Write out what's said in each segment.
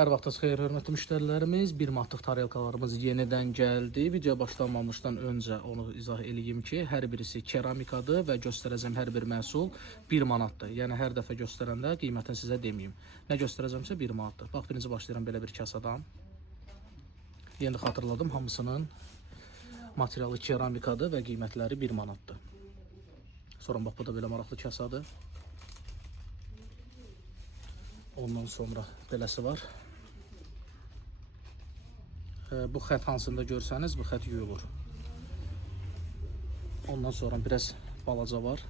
Hər vaxtınız xeyir, hörmətli müştərilərimiz. 1 manatlıq tarelkalarımız yenidən gəldi. Video başlamamışdan öncə onu izah eləyim ki, hər birisi keramikadır və göstərəcəm hər bir məhsul 1 manatdır. Yəni hər dəfə göstərəndə qiymətini sizə deməyim. Nə göstərəcəmsə 1 manatdır. Bax, birinci başlayıram belə bir kasadan. Yeni xatırladım, hamısının materialı keramikadır və qiymətləri 1 manatdır. Sonra bax, bu da belə maraqlı kasadır. Ondan sonra beləsi var. Bu xət hansında görsəniz, bu xət yuyulur. Ondan sonra biraz balaca var.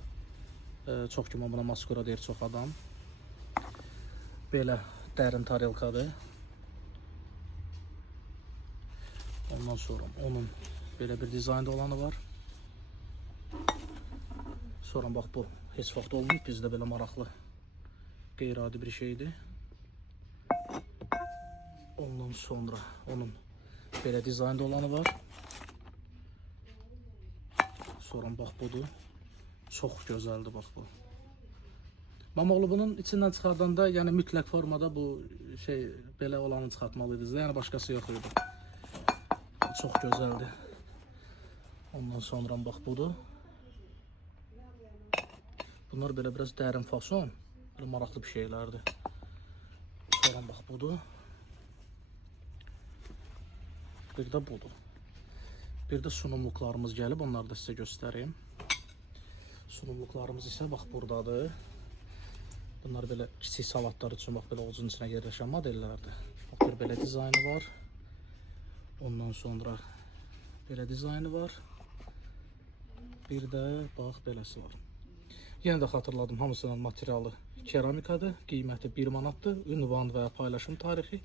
Çox güman buna maskura deyir çox adam. Belə dərin tarelkadır. Ondan sonra onun belə bir dizaynda olanı var. Sonra bax, bu heç vaxt olmayıb, bizdə belə maraqlı qeyri-adi bir şeydir. Ondan sonra onun belə dizaynda olanı var. Sonra bax, budur. Çox gözəldir, bax bu. Mamoğlu bunun içindən çıxardanda, yəni mütləq formada bu şey belə olanı çıxartmalıydınız. Yəni başqası yox idi. Çox gözəldir. Ondan sonra bax, budur. Bunlar belə biraz dərin fason. Belə maraqlı bir şeylərdir. Sonra bax, budur. Bir də budur. Bir də sunumluqlarımız gəlib, onları da sizə göstəreyim. Sunumluqlarımız isə bax, buradadır. Bunlar belə kiçik salatlar üçün, bax, belə ovucun içinə yerləşən modellərdir. Bax, bir belə dizaynı var. Ondan sonra belə dizaynı var. Bir də bax, beləsi var. Yenə də xatırladım, hamısının materialı keramikadır. Qiyməti 1 manatdır. Ünvan və paylaşım tarixi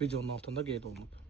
videonun altında qeyd olunub.